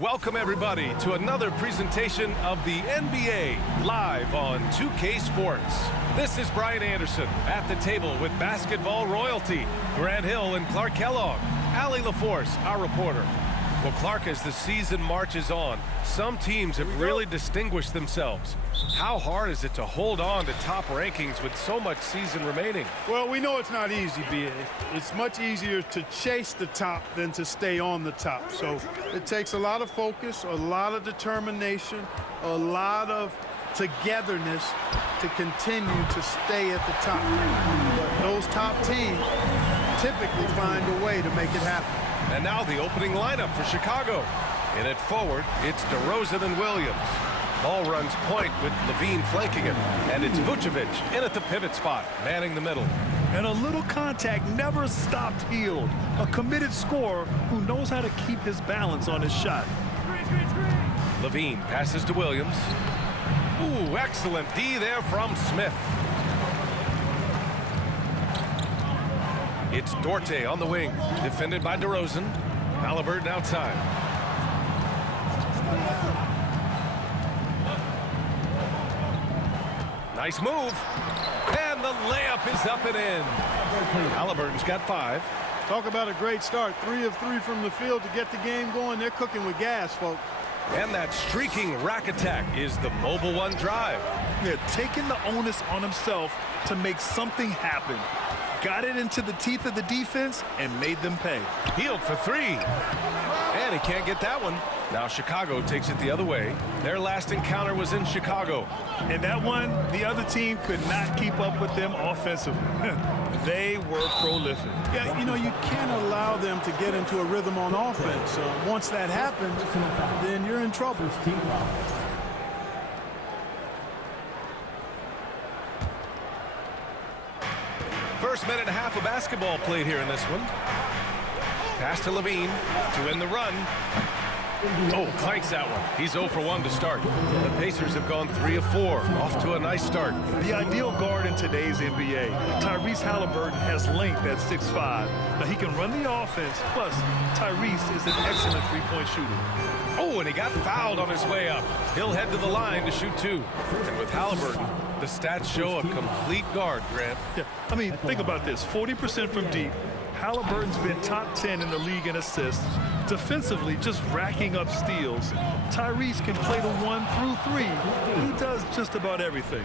Welcome everybody to another presentation of the NBA live on 2K Sports. This is Brian Anderson at the table with basketball royalty, Grant Hill and Clark Kellogg, Allie LaForce, our reporter. Well, Clark, as the season marches on, some teams have really distinguished themselves. How hard is it to hold on to top rankings with so much season remaining? Well, we know it's not easy, B.A. It's much easier to chase the top than to stay on the top. So it takes a lot of focus, a lot of determination, a lot of togetherness to continue to stay at the top. But those top teams typically find a way to make it happen. And now the opening lineup for Chicago. In it forward, it's DeRozan and Williams. Ball runs point with Levine flanking him. And it's Vucevic in at the pivot spot, manning the middle. And a little contact never stopped Hield. A committed scorer who knows how to keep his balance on his shot. Levine passes to Williams. Ooh, excellent D there from Smith. It's Dorte on the wing, defended by DeRozan. Halliburton outside. Nice move. And the layup is up and in. Halliburton's got 5. Talk about a great start. 3 of 3 from the field to get the game going. They're cooking with gas, folks. And that streaking rack attack is the Mobile One drive. Yeah, taking the onus on himself to make something happen. Got it into the teeth of the defense and made them pay. Hield for 3. And he can't get that one. Now Chicago takes it the other way. Their last encounter was in Chicago. And that one, the other team could not keep up with them offensively. They were prolific. Yeah, you know, you can't allow them to get into a rhythm on offense. Once that happens, then you're in trouble. First minute and a half of basketball played here in this one. Pass to Levine to win the run. Oh, clanks that one. He's 0 for 1 to start. The Pacers have gone 3 of 4. Off to a nice start. The ideal guard in today's NBA. Tyrese Halliburton has length at 6'5". Now he can run the offense, plus Tyrese is an excellent three-point shooter. Oh, and he got fouled on his way up. He'll head to the line to shoot 2. And with Halliburton, the stats show a complete guard, Grant. Yeah, I mean, think about this. 40% from deep. Halliburton's been top 10 in the league in assists. Defensively, just racking up steals. Tyrese can play the 1 through 3. He does just about everything.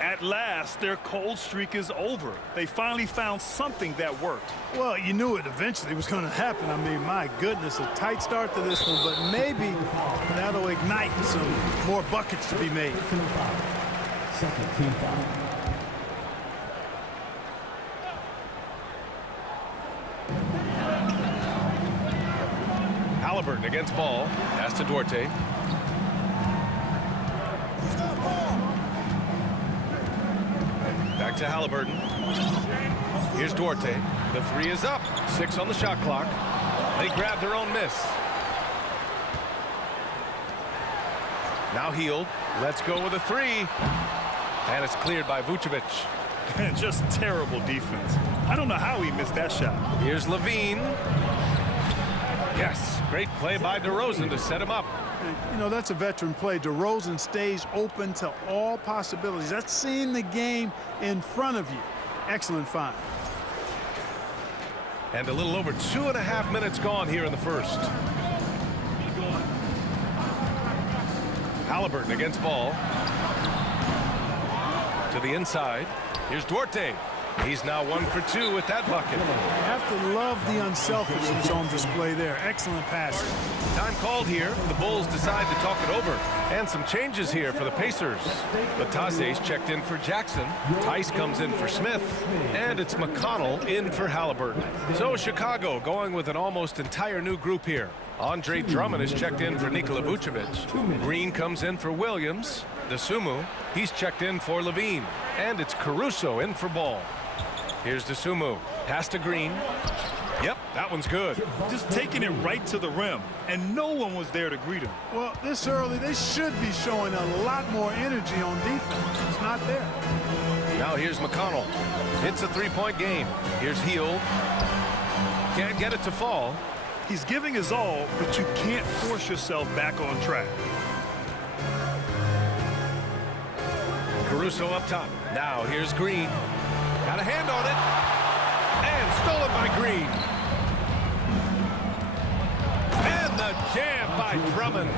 At last, their cold streak is over. They finally found something that worked. Well, you knew it eventually was going to happen. I mean, my goodness, a tight start to this one, but maybe that'll ignite some more buckets to be made. Second team foul. Halliburton against ball. Pass to Dorte. Back to Halliburton. Here's Dorte. The 3 is up. 6 on the shot clock. They grab their own miss. Now Hield. Let's go with a 3. And it's cleared by Vucevic. Just terrible defense. I don't know how he missed that shot. Here's Levine. Yes, great play by DeRozan to set him up. You know, that's a veteran play. DeRozan stays open to all possibilities. That's seeing the game in front of you. Excellent find. And a little over 2.5 minutes gone here in the first. Halliburton against ball. To the inside. Here's Dorte. He's now 1 for 2 with that bucket. You have to love the unselfishness on display there. Excellent passing. Time called here. The Bulls decide to talk it over. And some changes here for the Pacers. Latase's checked in for Jackson. Tice comes in for Smith. And it's McConnell in for Halliburton. So Chicago going with an almost entire new group here. Andre Drummond is checked in for Nikola Vucevic. Green comes in for Williams. Dosunmu, he's checked in for Levine. And it's Caruso in for Ball. Here's Dosunmu. Pass to Green. Yep, that one's good. Just taking it right to the rim, and no one was there to greet him. Well, this early, they should be showing a lot more energy on defense. It's not there. Now here's McConnell. It's a 3-point game. Here's Hield. Can't get it to fall. He's giving his all, but you can't force yourself back on track. Caruso up top. Now here's Green. Got a hand on it. And stolen by Green. And the jam by Drummond.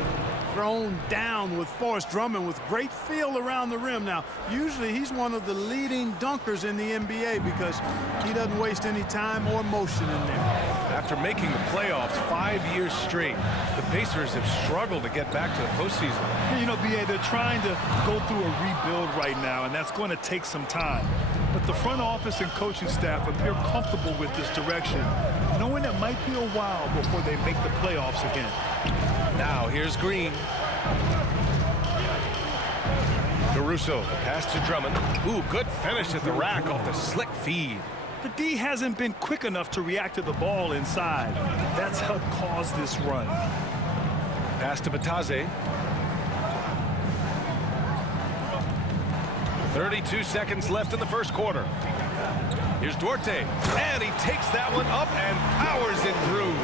Thrown down with force. Drummond with great feel around the rim. Now, usually he's one of the leading dunkers in the NBA because he doesn't waste any time or motion in there. After making the playoffs 5 years straight, the Pacers have struggled to get back to the postseason. You know, B.A., they're trying to go through a rebuild right now, and that's going to take some time. But the front office and coaching staff appear comfortable with this direction, knowing it might be a while before they make the playoffs again. Now here's Green. Caruso, the pass to Drummond. Ooh, good finish at the rack off the slick feed. The D hasn't been quick enough to react to the ball inside. That's helped cause this run. Pass to Bataze. 32 seconds left in the first quarter. Here's Duarte, and he takes that one up and powers it through.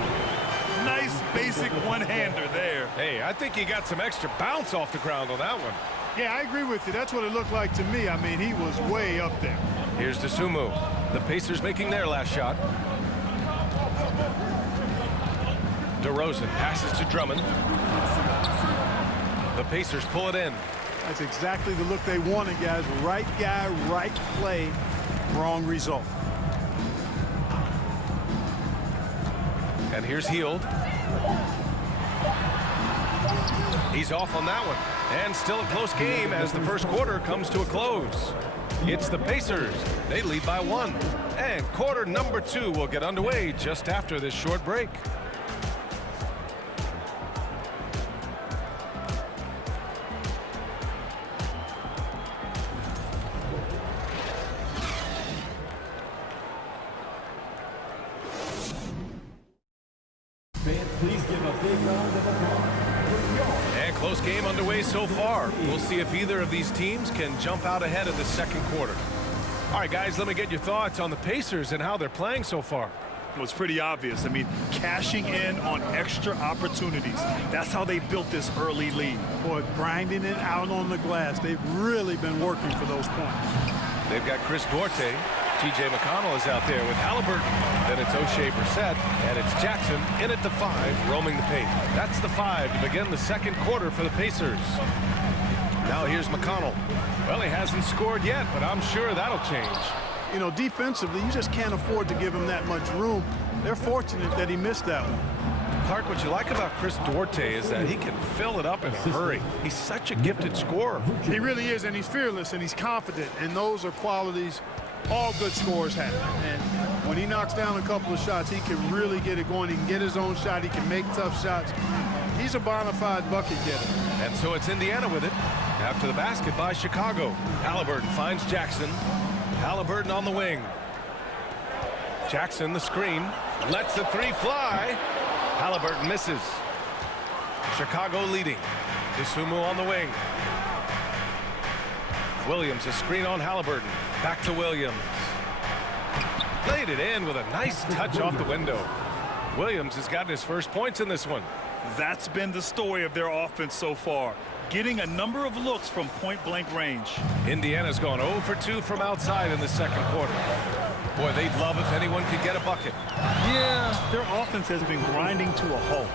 Nice basic one-hander there. Hey, I think he got some extra bounce off the ground on that one. Yeah, I agree with you. That's what it looked like to me. I mean, he was way up there. Here's Dosunmu. The Pacers making their last shot. DeRozan passes to Drummond. The Pacers pull it in. That's exactly the look they wanted, guys. Right guy, right play, wrong result. And here's Hield. He's off on that one. And still a close game as the first quarter comes to a close. It's the Pacers. They lead by 1. And quarter number 2 will get underway just after this short break. Please give a big round of applause. And close game underway so far. We'll see if either of these teams can jump out ahead of the second quarter. All right, guys, let me get your thoughts on the Pacers and how they're playing so far. Well, it's pretty obvious. I mean, cashing in on extra opportunities. That's how they built this early lead. Boy, grinding it out on the glass. They've really been working for those points. They've got Chris Duarte. T.J. McConnell is out there with Halliburton. Then it's O'Shea Brissett, and it's Jackson in at the 5, roaming the paint. That's the 5 to begin the second quarter for the Pacers. Now here's McConnell. Well, he hasn't scored yet, but I'm sure that'll change. You know, defensively, you just can't afford to give him that much room. They're fortunate that he missed that one. Clark, what you like about Chris Duarte is that he can fill it up in a hurry. He's such a gifted scorer. He really is, and he's fearless, and he's confident, and those are qualities all good scorers have. And when he knocks down a couple of shots, he can really get it going. He can get his own shot. He can make tough shots. He's a bona fide bucket getter. And so it's Indiana with it. After the basket by Chicago. Halliburton finds Jackson. Halliburton on the wing. Jackson, the screen. Lets the 3 fly. Halliburton misses. Chicago leading. Dosunmu on the wing. Williams, a screen on Halliburton. Back to Williams. Laid it in with a nice touch off the window. Williams has gotten his first points in this one. That's been the story of their offense so far, getting a number of looks from point-blank range. Indiana's gone 0 for 2 from outside in the second quarter. Boy, they'd love if anyone could get a bucket. Yeah, their offense has been grinding to a halt.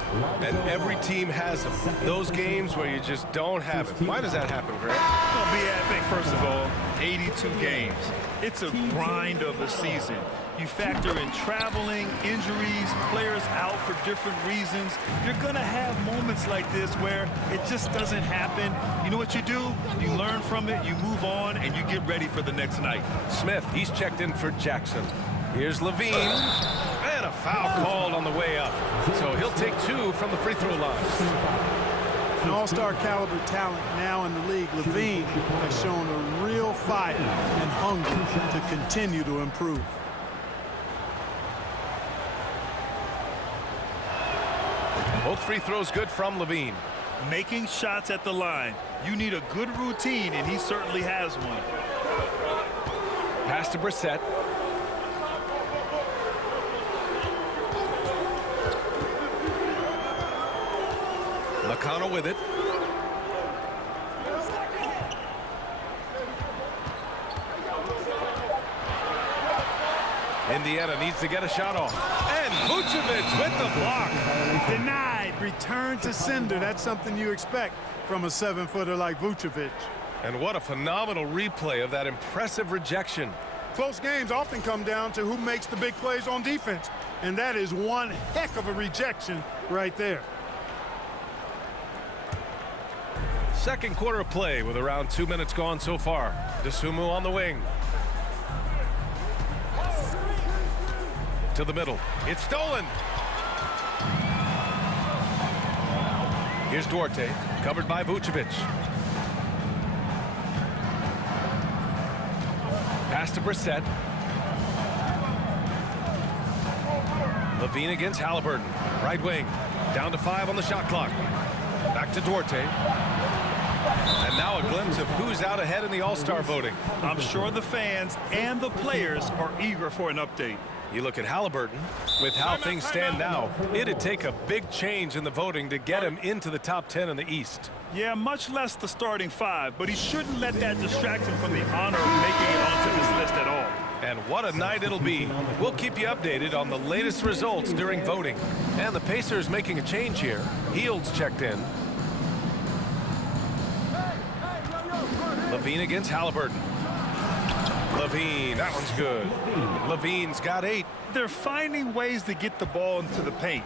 And every team has them. Those games where you just don't have it. Why does that happen, Greg? Well, I think, first of all, 82 games. It's a grind of a season. You factor in traveling, injuries, players out for different reasons. You're going to have moments like this where it just doesn't happen. You know what you do? You learn from it, you move on, and you get ready for the next night. Smith, he's checked in for Jackson. Here's Levine. And a foul called on the way up. So he'll take 2 from the free throw line. An all-star caliber talent now in the league. Levine has shown a real fight and hunger to continue to improve. Both free throws good from Levine. Making shots at the line. You need a good routine, and he certainly has one. Pass to Brissett. McConnell with it. Indiana needs to get a shot off. And Vucevic with the block. Denied. Return to sender. That's something you expect from a 7-footer like Vucevic. And what a phenomenal replay of that impressive rejection. Close games often come down to who makes the big plays on defense. And that is one heck of a rejection right there. Second quarter of play with around 2 minutes gone so far. Dosunmu on the wing. To the middle. It's stolen. Here's Duarte, covered by Vucevic. Pass to Brissett. Levine against Halliburton. Right wing. Down to 5 on the shot clock. Back to Duarte. And now a glimpse of who's out ahead in the All-Star voting. I'm sure the fans and the players are eager for an update. You look at Halliburton. With how things stand now, it'd take a big change in the voting to get him into the top 10 in the East. Yeah, much less the starting 5, but he shouldn't let that distract him from the honor of making it onto this list at all. And what a night it'll be. We'll keep you updated on the latest results during voting. And the Pacers making a change here. Hield's checked in. Levine against Halliburton. Levine, that one's good. Levine's got 8. They're finding ways to get the ball into the paint.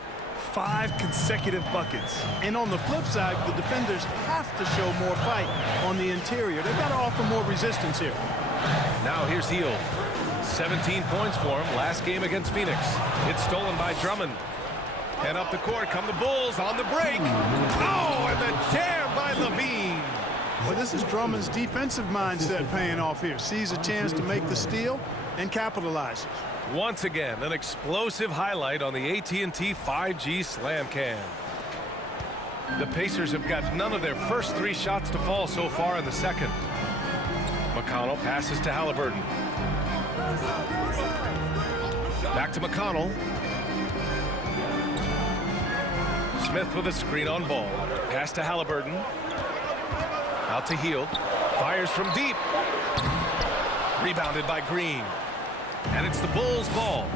5 consecutive buckets. And on the flip side, the defenders have to show more fight on the interior. They've got to offer more resistance here. Now here's Hield. 17 points for him last game against Phoenix. It's stolen by Drummond. And up the court come the Bulls on the break. Oh, and the jam by Levine. Well, this is Drummond's defensive mindset paying off here. Sees a chance to make the steal and capitalizes. Once again, an explosive highlight on the AT&T 5G Slam Cam. The Pacers have got none of their first 3 shots to fall so far in the second. McConnell passes to Halliburton. Back to McConnell. Smith with a screen on ball. Pass to Halliburton. Out to Hield. Fires from deep. Rebounded by Green. And it's the Bulls' ball.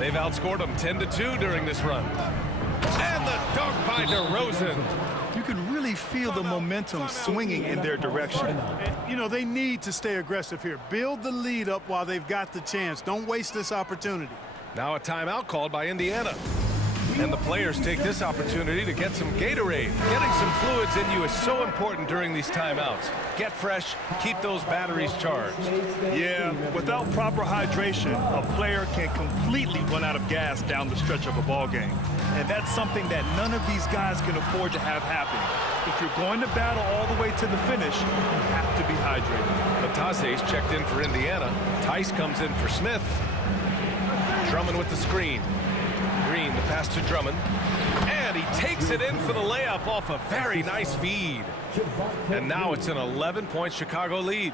They've outscored them 10-2 during this run. And the dunk by DeRozan. You can really feel the momentum swinging in their direction. You know, they need to stay aggressive here. Build the lead up while they've got the chance. Don't waste this opportunity. Now a timeout called by Indiana. And the players take this opportunity to get some Gatorade. Getting some fluids in you is so important during these timeouts. Get fresh, keep those batteries charged. Yeah, without proper hydration, a player can completely run out of gas down the stretch of a ball game. And that's something that none of these guys can afford to have happen. If you're going to battle all the way to the finish, you have to be hydrated. Matase's checked in for Indiana. Tice comes in for Smith. Drummond with the screen. Green, the pass to Drummond. And he takes it in for the layup off a very nice feed. And now it's an 11-point Chicago lead.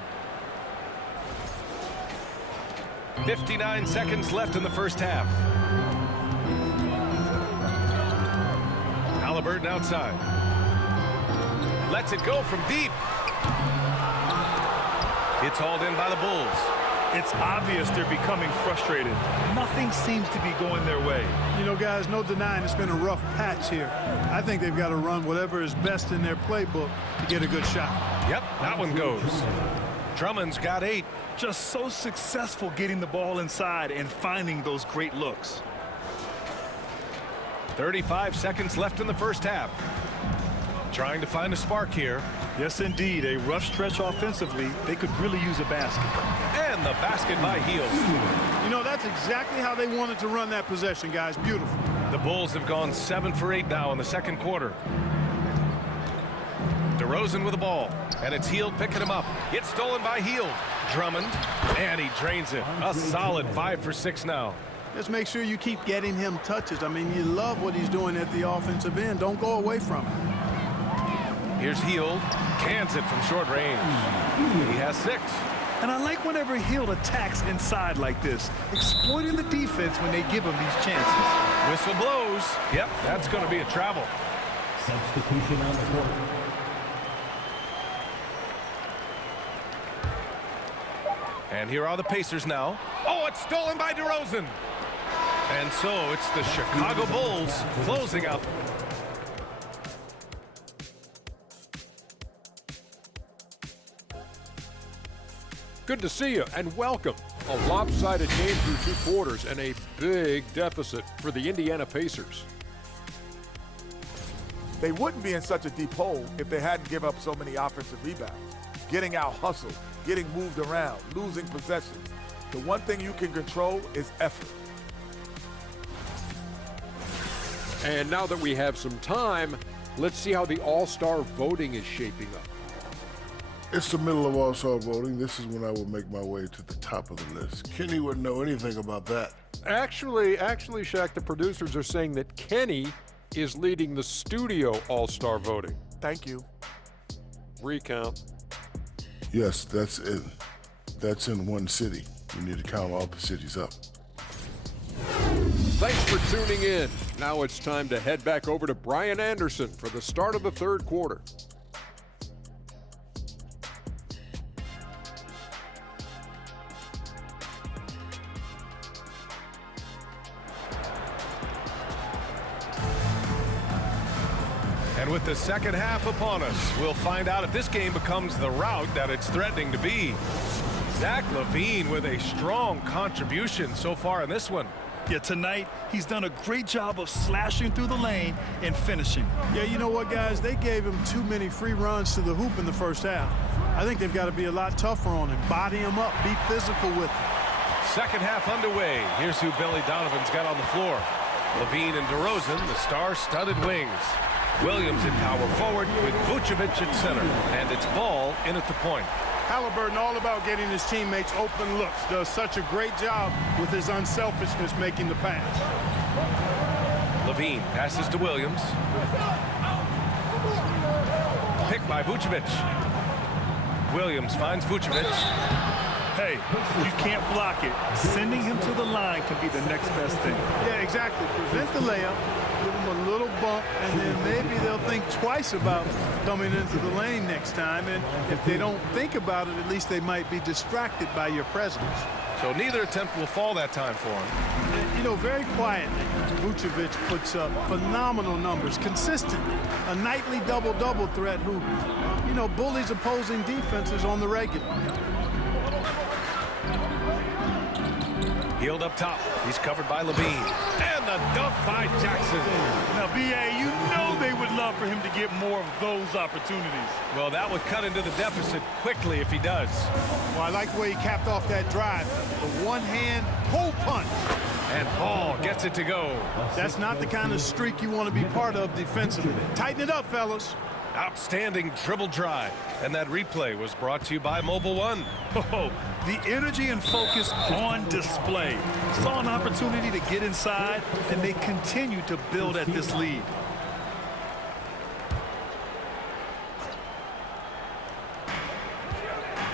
59 seconds left in the first half. Halliburton outside. Lets it go from deep. It's hauled in by the Bulls. It's obvious they're becoming frustrated. Nothing seems to be going their way. You know, guys, no denying it's been a rough patch here. I think they've got to run whatever is best in their playbook to get a good shot. Yep, that one goes. Drummond's got 8. Just so successful getting the ball inside and finding those great looks. 35 seconds left in the first half. Trying to find a spark here. Yes, indeed. A rough stretch offensively. They could really use a basket. And the basket by Hield. You know, that's exactly how they wanted to run that possession, guys. Beautiful. The Bulls have gone 7 for 8 now in the second quarter. DeRozan with the ball. And it's Hield picking him up. It's stolen by Hield. Drummond. And he drains it. A solid 5 for 6 now. Just make sure you keep getting him touches. I mean, you love what he's doing at the offensive end. Don't go away from it. Here's Hield. Cans it from short range. He has 6. And I like whenever Hield attacks inside like this, exploiting the defense when they give him these chances. Whistle blows. Yep, that's going to be a travel. Substitution on the court. And here are the Pacers now. Oh, it's stolen by DeRozan. And so it's the Chicago Bulls closing out. Good to see you and welcome. A lopsided game through 2 quarters and a big deficit for the Indiana Pacers. They wouldn't be in such a deep hole if they hadn't given up so many offensive rebounds. Getting out hustled, getting moved around, losing possessions. The one thing you can control is effort. And now that we have some time, let's see how the All-Star voting is shaping up. It's the middle of All-Star voting. This is when I will make my way to the top of the list. Kenny wouldn't know anything about that. Actually, Shaq, the producers are saying that Kenny is leading the studio All-Star voting. Thank you. Recount. Yes, that's in. That's in one city. We need to count all the cities up. Thanks for tuning in. Now it's time to head back over to Brian Anderson for the start of the 3rd quarter. And with the second half upon us, we'll find out if this game becomes the rout that it's threatening to be. Zach LaVine with a strong contribution so far in this one. Yeah, tonight, he's done a great job of slashing through the lane and finishing. Yeah, you know what, guys? They gave him too many free runs to the hoop in the first half. I think they've got to be a lot tougher on him. Body him up. Be physical with him. Second half underway. Here's who Billy Donovan's got on the floor. LaVine and DeRozan, the star-studded wings. Williams in power forward with Vucevic at center. And it's Ball in at the point. Halliburton all about getting his teammates open looks. Does such a great job with his unselfishness making the pass. LaVine passes to Williams. Picked by Vucevic. Williams finds Vucevic. Hey, you can't block it. Sending him to the line can be the next best thing. Yeah, exactly. Prevent the layup, give him a little bump, and then maybe they'll think twice about coming into the lane next time. And if they don't think about it, at least they might be distracted by your presence. So neither attempt will fall that time for him. And, you know, very quietly, Vucevic puts up phenomenal numbers, consistently. A nightly double-double threat who, you know, bullies opposing defenses on the regular. Healed up top. He's covered by LaVine. And the dunk by Jackson. Now, B.A., you know they would love for him to get more of those opportunities. Well, that would cut into the deficit quickly if he does. Well, I like the way he capped off that drive. The one-hand pull punch. And Ball gets it to go. That's not the kind of streak you want to be part of defensively. Tighten it up, fellas. Outstanding dribble drive. And that replay was brought to you by Mobile One. Oh, the energy and focus on display. Saw an opportunity to get inside, and they continue to build at this lead.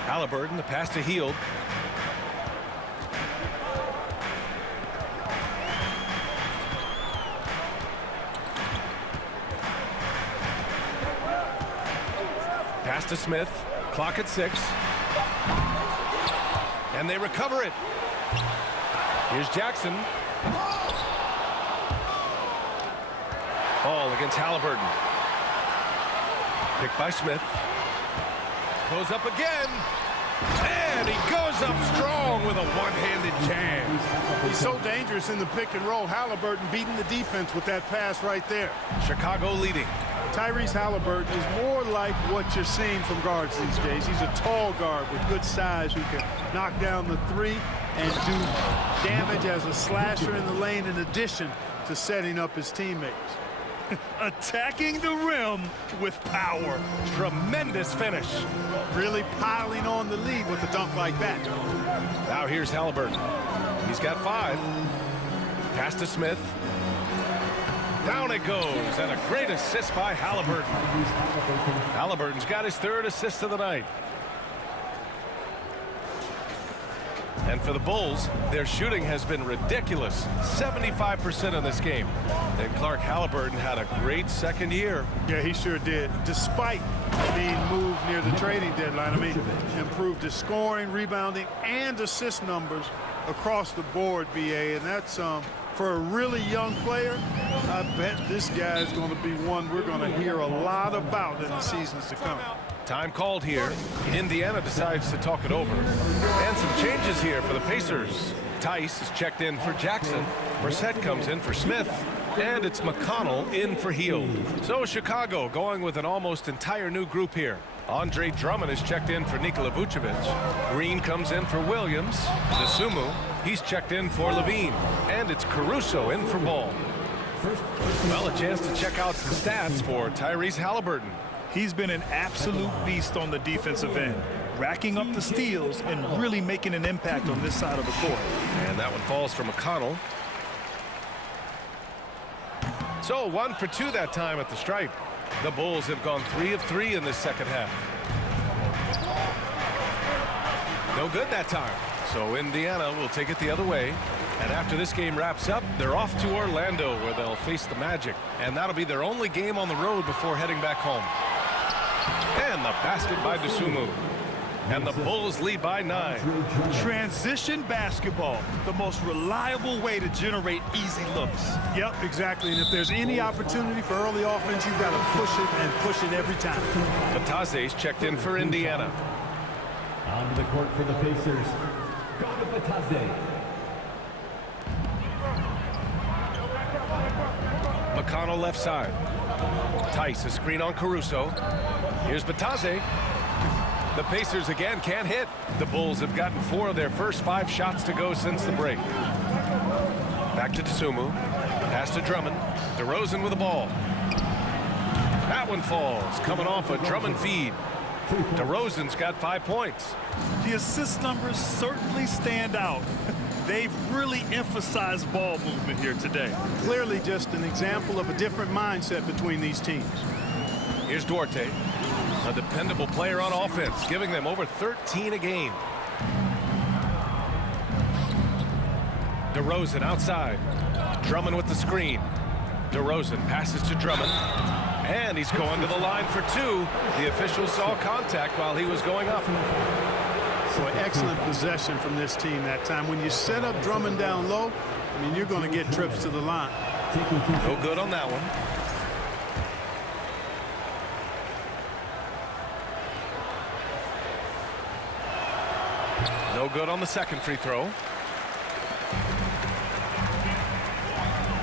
Halliburton, the pass to Hield. Pass to Smith. Clock at 6. And they recover it. Here's Jackson. Ball against Halliburton. Picked by Smith. Goes up again. And he goes up strong with a one-handed jam. He's so dangerous in the pick and roll. Halliburton beating the defense with that pass right there. Chicago leading. Tyrese Halliburton is more like what you're seeing from guards these days. He's a tall guard with good size who can knock down the three and do damage as a slasher in the lane in addition to setting up his teammates. Attacking the rim with power. Tremendous finish. Really piling on the lead with a dunk like that. Now here's Halliburton. He's got 5. Pass to Smith. Down it goes, and a great assist by Halliburton. Halliburton's got his 3rd assist of the night. And for the Bulls, their shooting has been ridiculous, 75% in this game. And Clark Halliburton had a great second year. Yeah, he sure did. Despite being moved near the trading deadline, I mean, improved his scoring, rebounding, and assist numbers across the board, BA. And that's for a really young player, I bet this guy is going to be one we're going to hear a lot about in the seasons to come. Time called here. Indiana decides to talk it over. And some changes here for the Pacers. Tice is checked in for Jackson. Brissett comes in for Smith. And it's McConnell in for Hield. So Chicago going with an almost entire new group here. Andre Drummond is checked in for Nikola Vucevic. Green comes in for Williams. Dosunmu, he's checked in for Levine. And it's Caruso in for Ball. Well, a chance to check out some stats for Tyrese Halliburton. He's been an absolute beast on the defensive end, racking up the steals and really making an impact on this side of the court. And that one falls for McConnell. So 1 for 2 that time at the stripe. The Bulls have gone 3 of 3 in this second half. No good that time. So Indiana will take it the other way. And after this game wraps up, they're off to Orlando where they'll face the Magic. And that'll be their only game on the road before heading back home. And the basket by Dosunmu. And the Bulls lead by 9. Transition basketball, the most reliable way to generate easy looks. Yep, exactly. And if there's any opportunity for early offense, you've got to push it and push it every time. Bataze's checked in for Indiana. Onto the court for the Pacers. Bataze. McConnell left side. Tice, a screen on Caruso. Here's Bataze. The Pacers again can't hit. The Bulls have gotten 4 of their first 5 shots to go since the break. Back to Dosunmu. Pass to Drummond. DeRozan with the ball. That one falls, coming off a Drummond feed. DeRozan's got 5 points. The assist numbers certainly stand out. They've really emphasized ball movement here today. Clearly just an example of a different mindset between these teams. Here's Duarte, a dependable player on offense, giving them over 13 a game. DeRozan outside. Drummond with the screen. DeRozan passes to Drummond. And he's going to the line for 2. The official saw contact while he was going up. So excellent possession from this team that time. When you set up Drummond down low, I mean, you're going to get trips to the line. No good on that one. No good on the second free throw.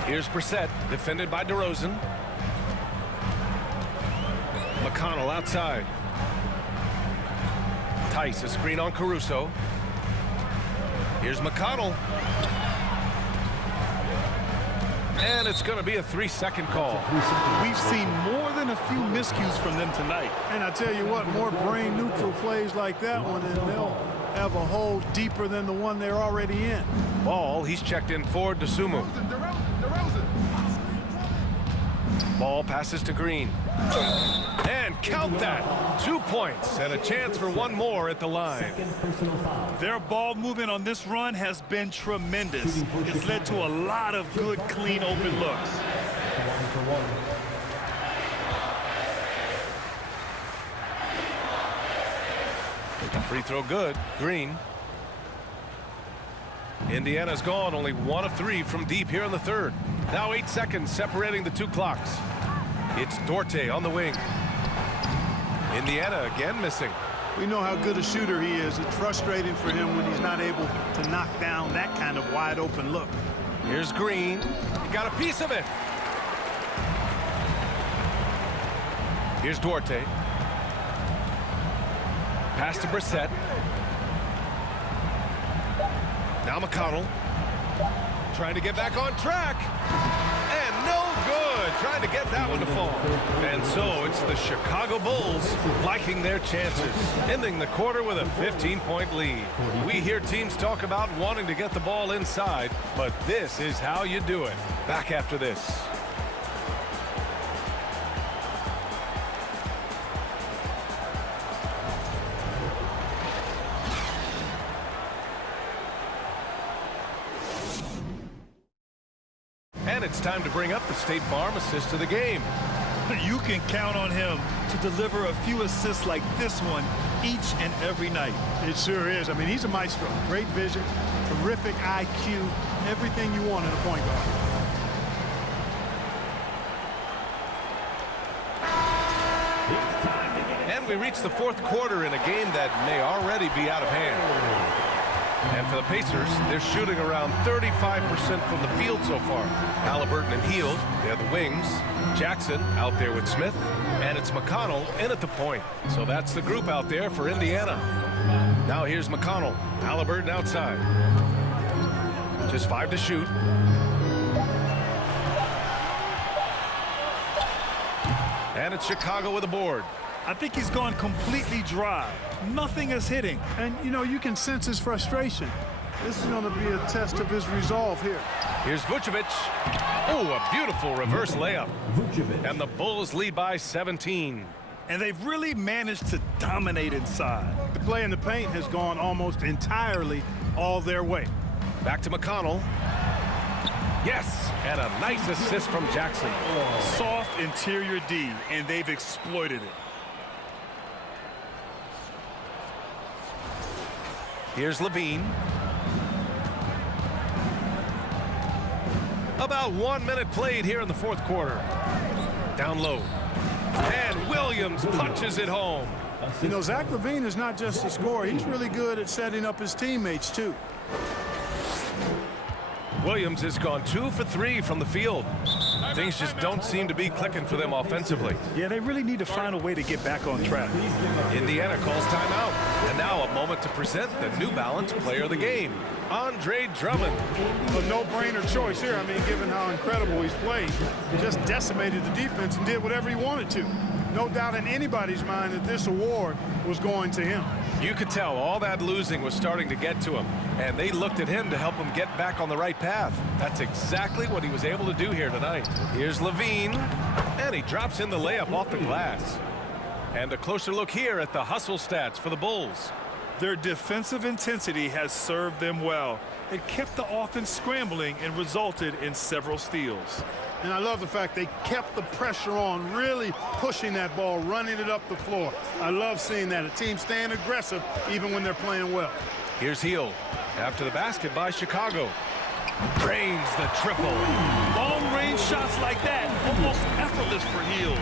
Here's Brissett, defended by DeRozan. McConnell outside. Tice, a screen on Caruso. Here's McConnell. And it's going to be a 3-second call. We've seen more than a few miscues from them tonight. And I tell you what, more brain-neutral plays like that one, and they'll have a hole deeper than the one they're already in. Ball, he's checked in for Dosunmu. Ball passes to Green. And count that. 2 points and a chance for 1 more at the line. Their ball movement on this run has been tremendous. It's led to a lot of good, clean, open looks. Free throw good. Green. Indiana's gone only 1 of 3 from deep here in the third. Now 8 seconds separating the 2 clocks. It's Duarte on the wing. Indiana again missing. We know how good a shooter he is. It's frustrating for him when he's not able to knock down that kind of wide open look. Here's Green. He got a piece of it. Here's Duarte. Pass to Brissett. Now McConnell. Trying to get back on track. And no good. Trying to get that one to fall. And so it's the Chicago Bulls liking their chances, ending the quarter with a 15-point lead. We hear teams talk about wanting to get the ball inside, but this is how you do it. Back after this. it's time to bring up the State Farm assist of the game. You can count on him to deliver a few assists like this one each and every night. It sure is. I mean, he's a maestro. Great vision, terrific IQ, everything you want in a point guard. And we reach the fourth quarter in a game that may already be out of hand. And for the Pacers, they're shooting around 35% from the field so far. Halliburton and Hield, they're the wings. Jackson out there with Smith. And it's McConnell in at the point. So that's the group out there for Indiana. Now here's McConnell. Halliburton outside. Just 5 to shoot. And it's Chicago with a board. I think he's gone completely dry. Nothing is hitting. And, you know, you can sense his frustration. This is going to be a test of his resolve here. Here's Vucevic. Oh, a beautiful reverse layup. And the Bulls lead by 17. And they've really managed to dominate inside. The play in the paint has gone almost entirely all their way. Back to McConnell. Yes, and a nice assist from Jackson. Soft interior D, and they've exploited it. Here's Levine. About 1 minute played here in the fourth quarter. Down low. And Williams punches it home. You know, Zach LaVine is not just a scorer. He's really good at setting up his teammates, too. Williams has gone 2 for 3 from the field. Things just don't seem to be clicking for them offensively. Yeah, they really need to find a way to get back on track. Indiana calls timeout. And now a moment to present the New Balance player of the game, Andre Drummond. A no-brainer choice here. I mean, given how incredible he's played, he just decimated the defense and did whatever he wanted to. No doubt in anybody's mind that this award was going to him. You could tell all that losing was starting to get to him, and they looked at him to help him get back on the right path. That's exactly what he was able to do here tonight. Here's Levine, and he drops in the layup off the glass. And a closer look here at the hustle stats for the Bulls. Their defensive intensity has served them well. It kept the offense scrambling and resulted in several steals. And I love the fact they kept the pressure on, really pushing that ball, running it up the floor. I love seeing that. A team staying aggressive even when they're playing well. Here's Hield. After the basket by Chicago. Drains the triple. Long-range shots like that, almost effortless for Hield.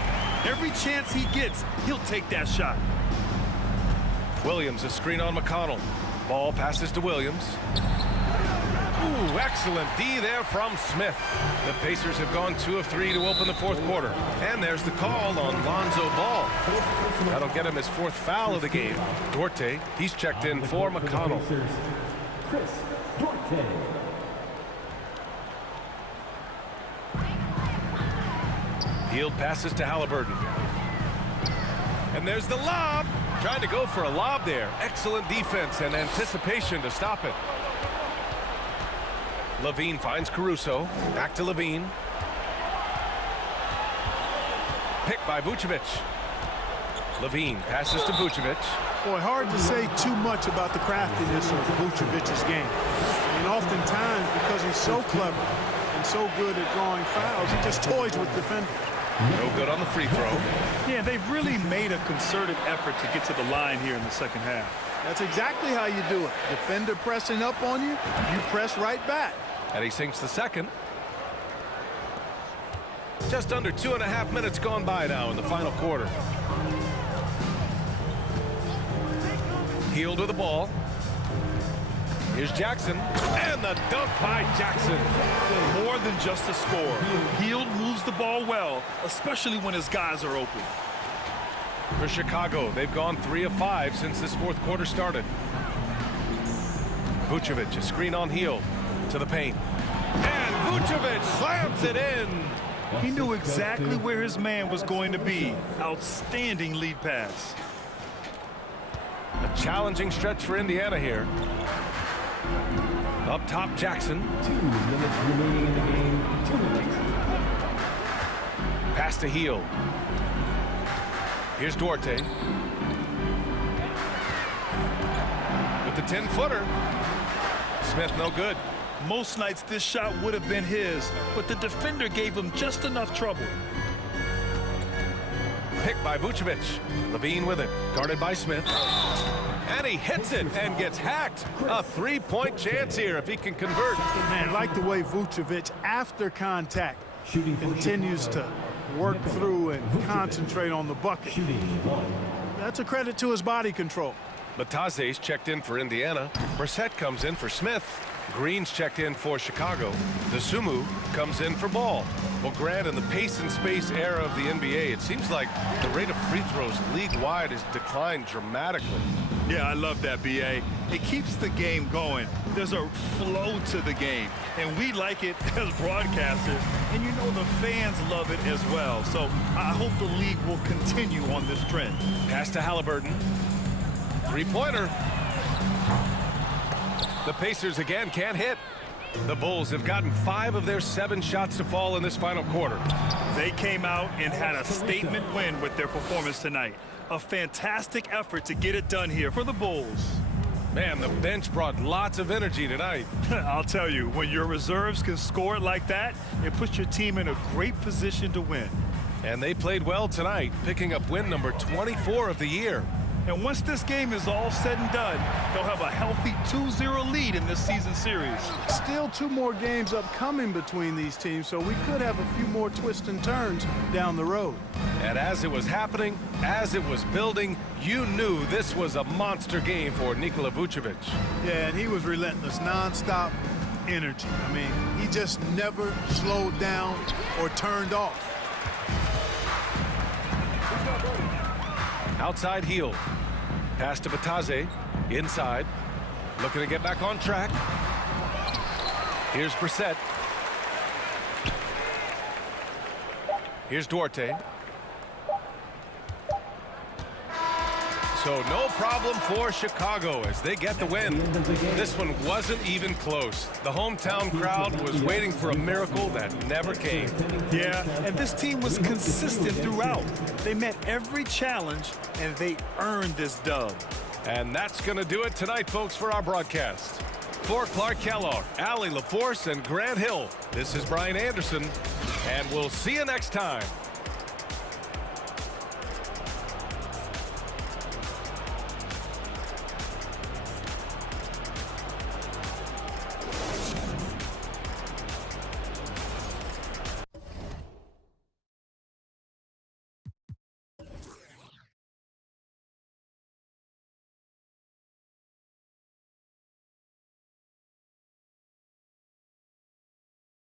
Every chance he gets, he'll take that shot. Williams, a screen on McConnell. Ball passes to Williams. Ooh, excellent D there from Smith. The Pacers have gone 2 of 3 to open the fourth quarter. And there's the call on Lonzo Ball. That'll get him his 4th foul of the game. Duarte, he's checked in for McConnell. Chris Duarte. Hield passes to Halliburton. And there's the lob. Trying to go for a lob there. Excellent defense and anticipation to stop it. Levine finds Caruso. Back to Levine. Picked by Vucevic. Levine passes to Vucevic. Boy, hard to say too much about the craftiness of Vucevic's game. I mean, oftentimes, because he's so clever and so good at drawing fouls, he just toys with defenders. No good on the free throw. Yeah, they've really made a concerted effort to get to the line here in the second half. That's exactly how you do it. Defender pressing up on you, you press right back. And he sinks the second. Just under 2.5 minutes gone by now in the final quarter. Hield with the ball. Here's Jackson. And the dunk by Jackson. More than just a score. Hield moves the ball well, especially when his guys are open. For Chicago, they've gone 3 of 5 since this fourth quarter started. Vucevic, a screen on Hield to the paint. And Vucevic slams it in. He knew exactly where his man was going to be. Outstanding lead pass. A challenging stretch for Indiana here. Up top, Jackson. 2 minutes remaining in the game. 2 minutes. Pass to Hield. Here's Duarte. With the 10-footer. Smith no good. Most nights this shot would have been his, but the defender gave him just enough trouble. Picked by Vucevic. Levine with it, guarded by Smith. And he hits it and gets hacked. A three-point chance here if he can convert. Man, I like the way Vucevic, after contact, continues to work through and concentrate on the bucket. That's a credit to his body control. Batazes checked in for Indiana. Brissett comes in for Smith. Green's checked in for Chicago. Dosunmu comes in for Ball. Well, Grant, in the pace and space era of the NBA, it seems like the rate of free throws league-wide has declined dramatically. Yeah, I love that, B.A. It keeps the game going. There's a flow to the game, and we like it as broadcasters, and you know the fans love it as well. So I hope the league will continue on this trend. Pass to Halliburton. Three-pointer. The Pacers again can't hit. The Bulls have gotten 5 of their 7 shots to fall in this final quarter. They came out and had a statement win with their performance tonight. A fantastic effort to get it done here for the Bulls. Man, the bench brought lots of energy tonight. I'll tell you, when your reserves can score it like that, it puts your team in a great position to win. And they played well tonight, picking up win number 24 of the year. And once this game is all said and done, they'll have a healthy 2-0 lead in this season series. Still 2 more games upcoming between these teams, so we could have a few more twists and turns down the road. And as it was happening, as it was building, you knew this was a monster game for Nikola Vucevic. Yeah, and he was relentless, nonstop energy. I mean, he just never slowed down or turned off. Outside heel. Pass to Batazes. Inside. Looking to get back on track. Here's Brissett. Here's Duarte. So no problem for Chicago as they get the win. This one wasn't even close. The hometown crowd was waiting for a miracle that never came. Yeah, and this team was consistent throughout. They met every challenge, and they earned this dub. And that's going to do it tonight, folks, for our broadcast. For Clark Kellogg, Allie LaForce, and Grant Hill, this is Brian Anderson, and we'll see you next time.